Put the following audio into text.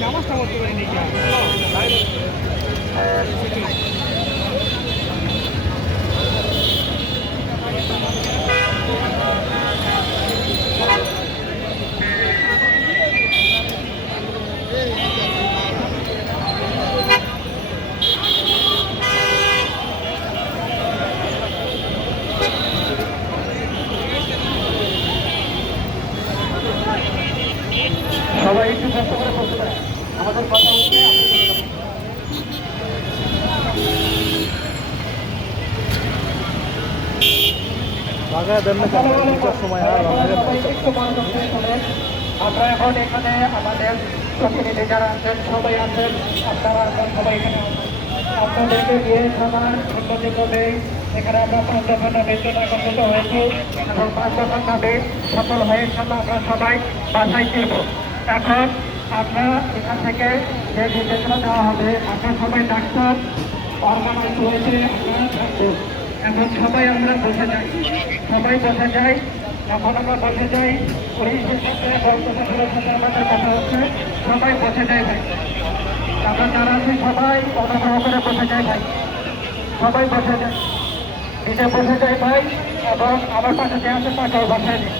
নামাজটা করতে পারি নাকি সবাই একটু কষ্ট করে বসে দেয় আমাদের কথা হচ্ছে সময় আমরা এখন এখানে আমাদের প্রতিনিধি যারা আছেন সবাই আছেন আপনারা আছেন সবাই এখানে আপনাদেরকে নিয়ে সবার সুন্দরভাবে এখানে আমরা 5 দফা দাবির জন্য একত্রিত হয়েছি এবং 5 দফা দাবি সফল হয়ে ইনশাআল্লাহ আমরা সবাই বাসায় ফিরব। এখন আমরা এখান থেকে যে নির্দেশনা দেওয়া হবে আমরা সবাই ডাক্তার অর্গানাইজ হয়েছে আমরা থাকবো। এখন সবাই আমরা বসে যাই, সবাই বসে যাই। যখন আমরা বসে যাই পুলিশের সাথে প্রশাসনের সাথে আমাদের কথা হচ্ছে সবাই বসে যায় ভাই। আমরা যারা আছি সবাই অনুগ্রহ করে বসে যায় ভাই, সবাই বসে যায়, নিজে বসে যায় ভাই। এবং আমার পাশে যে আছে তাকেও বসায় দিই।